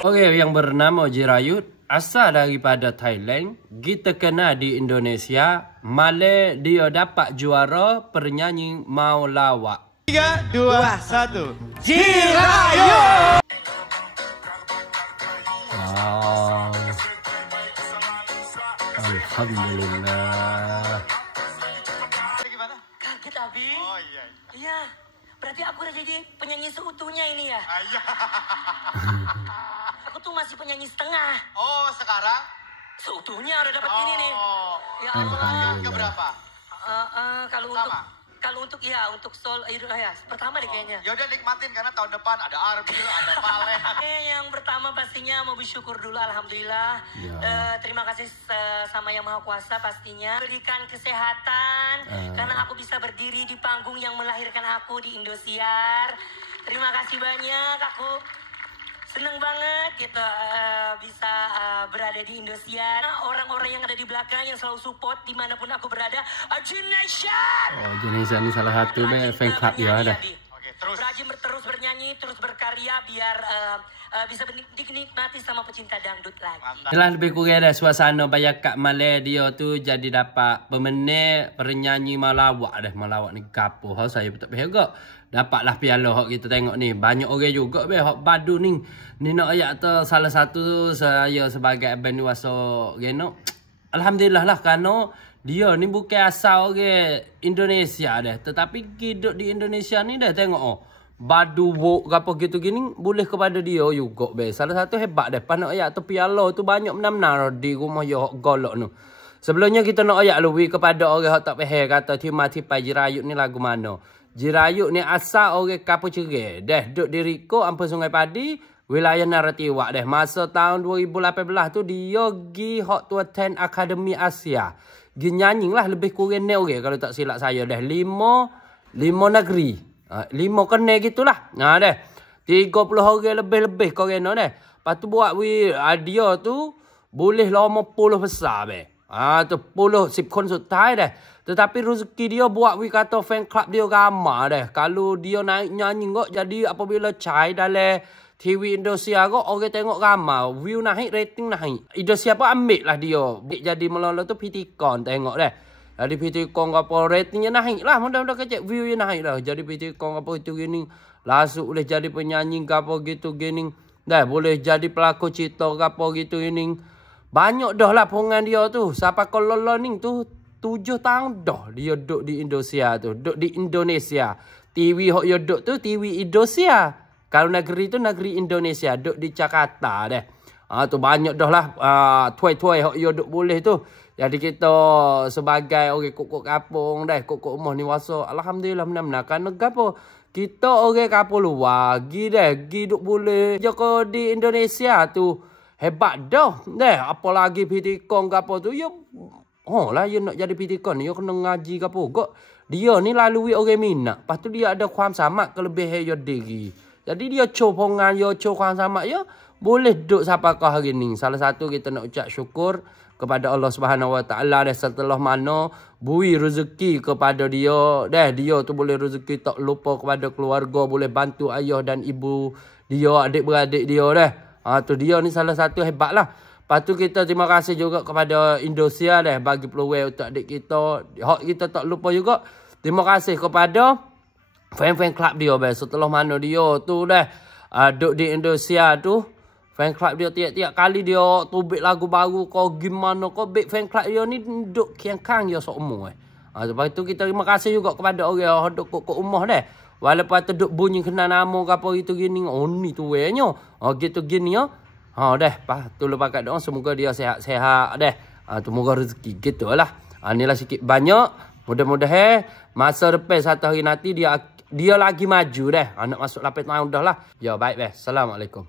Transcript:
Okey, yang bernama Jirayut asal daripada Thailand. Kita kenal di Indonesia. Malah dia dapat juara penyanyi Mau Lawak. 3, 2, 1. Jirayut! Wow. Alhamdulillah. Gimana? Kaget, Abi. Oh iya. Iya. Berarti aku udah jadi penyanyi seutuhnya ini ya? Iya. Aku tuh masih penyanyi setengah. Oh, sekarang? Seutuhnya udah dapat ini nih. Ya Alhamdulillah. Allah. Keberapa? Kalau untuk soul ya pertama deh kayaknya. Ya udah nikmatin karena tahun depan ada Arbil, ada Paleh. Yang pertama pastinya mau bersyukur dulu, alhamdulillah. Ya. Terima kasih sama Yang Maha Kuasa pastinya. Berikan kesehatan karena aku bisa berdiri di panggung yang melahirkan aku di Indosiar. Terima kasih banyak, aku seneng banget gitu bisa berada di Indosiar. Orang-orang yang ada di belakang yang selalu support dimanapun aku berada. Ajin Nation. Oh, jenis ini salah satu fan club ya ada. Oke, terus. Rajin terus bernyanyi, terus berkarya biar bisa dinikmati sama pecinta dangdut lagi. Itulah lebih kurang dah suasana bayar kat Malay dia tu jadi dapat pemenang penyanyi Malawak dah. Malawak ni gapo ha saya betul juga. Dapatlah piala hok kita tengok ni. Banyak orang juga be hok Badu ni. Ni nak ayat tu salah satu saya sebagai abang Nuasa Geno. Alhamdulillah lah kerana dia ni bukan asal orang Indonesia dah. Tetapi hidup di Indonesia ni dah tengok oh. Badu wok apa gitu gini boleh kepada dia juga be. Salah satu hebat dah. Panak ayat tu piala tu banyak benar-benar di rumah dia hok golok tu. Sebelumnya kita nak ayat lebih kepada orang hok tak faham kata Tipai Jirayut ni lagu mana. Jirayut ni asal orang Kapu Cerai. Dah duduk di Riko, Ampun Sungai Padi, wilayah Naratiwak dah. Masa tahun 2018 tu dia pergi hot to attend Akademi Asia. Pergi nyanyi lah lebih kurang ni orang kalau tak silap saya dah. 5 negeri. 5 kena gitulah. Nah dah. 30 orang lebih-lebih koreno dah. Lepas tu buat dia tu boleh lama 10 besar be. Tu 10 10 คนสุดท้ายdah. Tetapi rezeki dia buat kata fan club dia ramai dah. Kalau dia naik nyanyi kok jadi apabila cai dalam TV Indonesia kok orang tengok ramai. View naik, rating naik. Indonesia pun ambil lah dia. Jadi melolo tu Pitikon tengok dah. Jadi Pitikon apa ratingnya naik lah. Mudah-mudahan kecek viewnya naik lah. Jadi Pitikon apa itu gini. Langsung boleh jadi penyanyi apa gitu gini. Dah boleh jadi pelakon cerita apa gitu ini. Banyak dah lah pongan dia tu. Siapa kalau ni tu 7 tahun dah dia duduk di Indonesia tu. Duduk di Indonesia. TV hok dia duduk tu TV Indonesia. Kalau negeri tu negeri Indonesia. Duduk di Jakarta dah. Tu banyak dah lah. Tuai-tuai hok dia duduk boleh tu. Jadi kita sebagai orang kok kapung dah. Kok rumah ni wasa. Alhamdulillah benar-benar. Kerana apa? Kita orang kapung luar. Gi dah. Gi duduk boleh. Joko di Indonesia tu. Hebat dah. Apalagi Pitikon ke apa tu. Ya, lah dia nak jadi Pitikon. Dia kena ngaji ke apa. Kok dia ni lalui orang minat. Lepas tu dia ada kuam samak kelebihan dia diri. Jadi dia copongan, dia kuam samak ya. Boleh duduk siapakah hari ni. Salah satu kita nak ucap syukur kepada Allah Subhanahu Wa Taala dah setelah mana bui rezeki kepada dia. Dia tu boleh rezeki tak lupa kepada keluarga. Boleh bantu ayah dan ibu dia, adik-beradik dia dah. Tu dia ni salah satu hebat lah. Lepas tu kita terima kasih juga kepada Indonesia dah bagi peluang untuk adik kita. Hak kita tak lupa juga. Terima kasih kepada fan-fan club dia. Setelah mana dia tu dah duduk di Indonesia tu. Fan club dia tiap-tiap kali dia tubik lagu baru kau gimana kau big fan club dia ni duduk kiang-kang dia seumur. Lepas tu kita terima kasih juga kepada orang yang duduk kat rumah dah. Walaupun tu duduk bunyi kena nama ke apa gitu gini. Oh ni tu wehnya. Gitu gini ya. Dah. Tu lupa kat doa. Semoga dia sehat-sehat dah. Semoga rezeki gitu lah. Inilah sikit banyak. Mudah-mudahan masa depan satu hari nanti dia lagi maju dah. Nak masuk 8 tahun dah lah. Ya baik. Assalamualaikum.